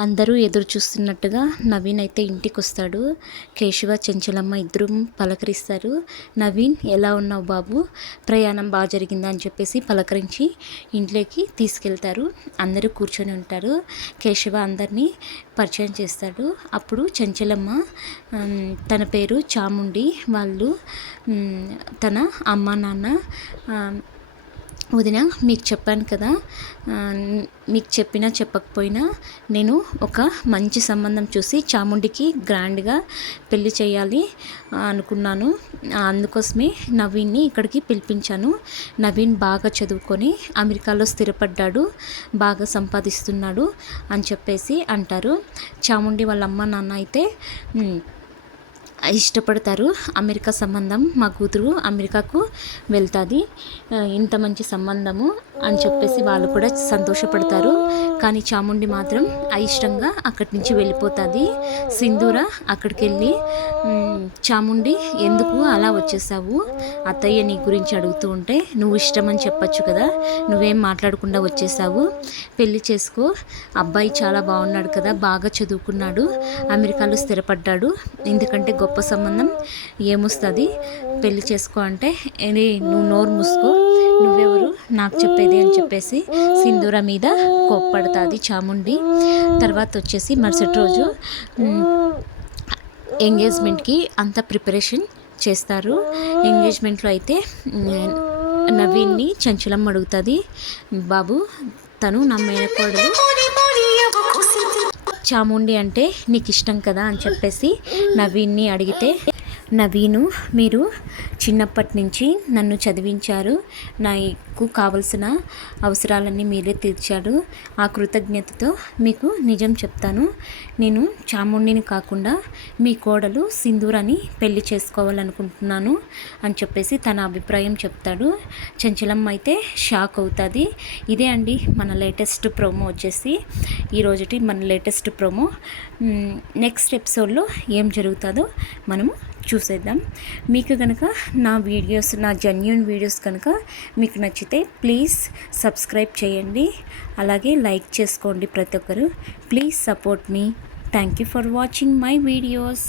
అందరూ ఎదురు చూస్తున్నట్టుగా నవీన్ అయితే ఇంటికొస్తాడు. కేశవ, చెంచలమ్మ ఇద్దరు పలకరిస్తారు. నవీన్, ఎలా ఉన్నావు బాబు, ప్రయాణం బాగా జరిగిందా అని చెప్పేసి పలకరించి ఇంట్లోకి తీసుకెళ్తారు. అందరూ కూర్చొని ఉంటారు. కేశవ అందరినీ పరిచయం చేస్తాడు. అప్పుడు చెంచలమ్మ తన పేరు చాముండి, వాళ్ళు తన అమ్మ నాన్న, వదిన మీకు చెప్పాను కదా, మీకు చెప్పినా చెప్పకపోయినా నేను ఒక మంచి సంబంధం చూసి చాముండికి గ్రాండ్గా పెళ్లి చేయాలి అనుకున్నాను. అందుకోసమే నవీన్ని ఇక్కడికి పిలిపించాను. నవీన్ బాగా చదువుకొని అమెరికాలో స్థిరపడ్డాడు, బాగా సంపాదిస్తున్నాడు అని చెప్పేసి అంటారు. చాముండి వాళ్ళ అమ్మ నాన్న అయితే ఇష్టపడతారు. అమెరికా సంబంధం, మా కూతురు అమెరికాకు వెళ్తుంది, ఇంత మంచి సంబంధము అని చెప్పేసి వాళ్ళు కూడా సంతోషపడతారు. కానీ చాముండి మాత్రం అయిష్టంగా అక్కడి నుంచి వెళ్ళిపోతుంది. సింధూర అక్కడికి వెళ్ళి, చాముండి ఎందుకు అలా వచ్చేసావు, అత్తయ్య నీ గురించి అడుగుతూ ఉంటే నువ్వు ఇష్టమని చెప్పచ్చు కదా, నువ్వేం మాట్లాడకుండా వచ్చేసావు, పెళ్లి చేసుకో, అబ్బాయి చాలా బాగున్నాడు కదా, బాగా చదువుకున్నాడు, అమెరికాలో స్థిరపడ్డాడు, ఎందుకంటే గొప్ప సంబంధం ఏమొస్తుంది, పెళ్లి చేసుకో అంటే నువ్వు నోరు మూసుకో, నువ్వెవరు నాకు చెప్పేది అని చెప్పేసి సింధూర మీద కోప్పడుతుంది చాముండి. తర్వాత వచ్చేసి మరుసటి రోజు ఎంగేజ్మెంట్కి అంత ప్రిపరేషన్ చేస్తారు. ఎంగేజ్మెంట్లో అయితే నవీన్ని చెంచలమ్మ అడుగుతుంది, బాబు తను నా మేనకోడలు చాముండి అంటే నీకు ఇష్టం కదా అని చెప్పేసి నవీన్ని అడిగితే, నవీను మీరు చిన్నప్పటి నుంచి నన్ను చదివించారు, నాకు కావలసిన అవసరాలన్నీ మీరే తీర్చారు, ఆ కృతజ్ఞతతో మీకు నిజం చెప్తాను, నేను చాముండిని కాకుండా మీ కోడలు సింధూరాని పెళ్లి చేసుకోవాలనుకుంటున్నాను అని చెప్పేసి తన అభిప్రాయం చెప్తాడు. చంచలమ్మ అయితే షాక్ అవుతుంది. ఇదే అండి మన లేటెస్ట్ ప్రోమో వచ్చేసి ఈరోజుటి మన లేటెస్ట్ ప్రోమో. నెక్స్ట్ ఎపిసోడ్లో ఏం జరుగుతుందో మనము చూసేద్దాం. మీకు కనుక నా వీడియోస్, నా జెన్యూన్ వీడియోస్ కనుక మీకు నచ్చితే ప్లీజ్ సబ్స్క్రైబ్ చేయండి, అలాగే లైక్ చేసుకోండి ప్రతి ఒక్కరు. Please support me. Thank you for watching my videos.